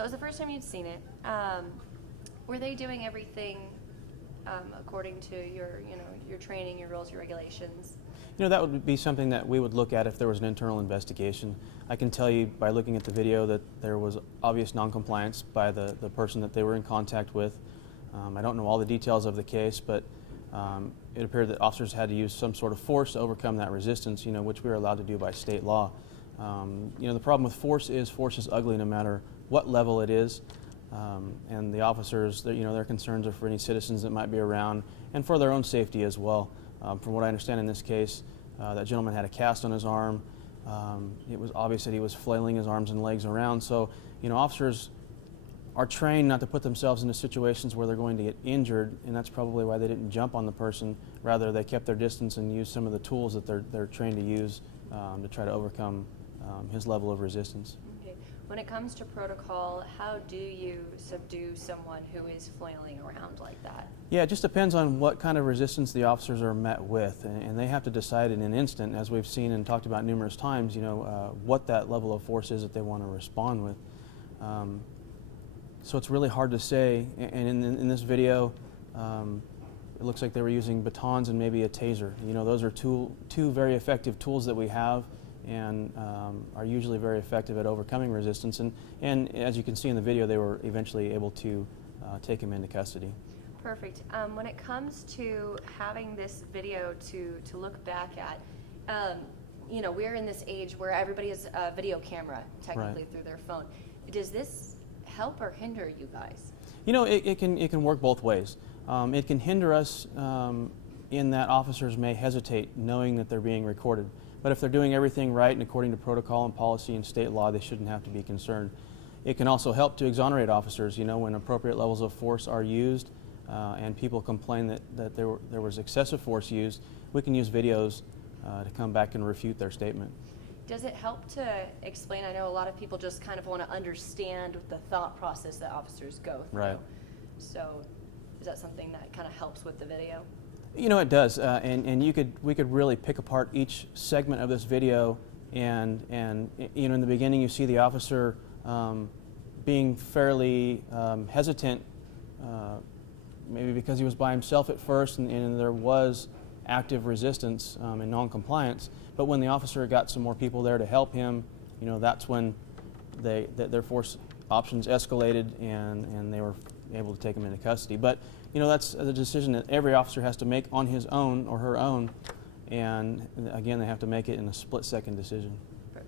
So it was the first time you'd seen it. Were they doing everything according to your training, your rules, your regulations? That would be something that we would look at if there was an internal investigation. I can tell you by looking at the video that there was obvious noncompliance by the person that they were in contact with. I don't know all the details of the case, but it appeared that officers had to use some sort of force to overcome that resistance, which we are allowed to do by state law. The problem with force is ugly no matter what level it is. And the officers, their concerns are for any citizens that might be around and for their own safety as well. From what I understand in this case, that gentleman had a cast on his arm. It was obvious that he was flailing his arms and legs around. So, officers are trained not to put themselves into situations where they're going to get injured, and that's probably why they didn't jump on the person. Rather, they kept their distance and used some of the tools that they're trained to use to try to overcome his level of resistance. Okay. When it comes to protocol, how do you subdue someone who is flailing around like that? Yeah, it just depends on what kind of resistance the officers are met with, and they have to decide in an instant, as we've seen and talked about numerous times, what that level of force is that they want to respond with. So it's really hard to say, and in this video, it looks like they were using batons and maybe a taser. Those are two very effective tools that we have, and are usually very effective at overcoming resistance. And as you can see in the video, they were eventually able to take him into custody. Perfect. When it comes to having this video to look back at, we're in this age where everybody has a video camera technically through their phone. Does this help or hinder you guys? It can work both ways. It can hinder us in that officers may hesitate knowing that they're being recorded. But if they're doing everything right and according to protocol and policy and state law, they shouldn't have to be concerned. It can also help to exonerate officers, when appropriate levels of force are used and people complain that there was excessive force used. We can use videos to come back and refute their statement. Does it help to explain? I know a lot of people just kind of want to understand the thought process that officers go through. Right. So is that something that kind of helps with the video? It does, and we could really pick apart each segment of this video, and in the beginning you see the officer being fairly hesitant, maybe because he was by himself at first, and there was active resistance and non-compliance. But when the officer got some more people there to help him, that's when their force options escalated, and they were able to take him into custody. But that's a decision that every officer has to make on his own or her own, and again, they have to make it in a split-second decision.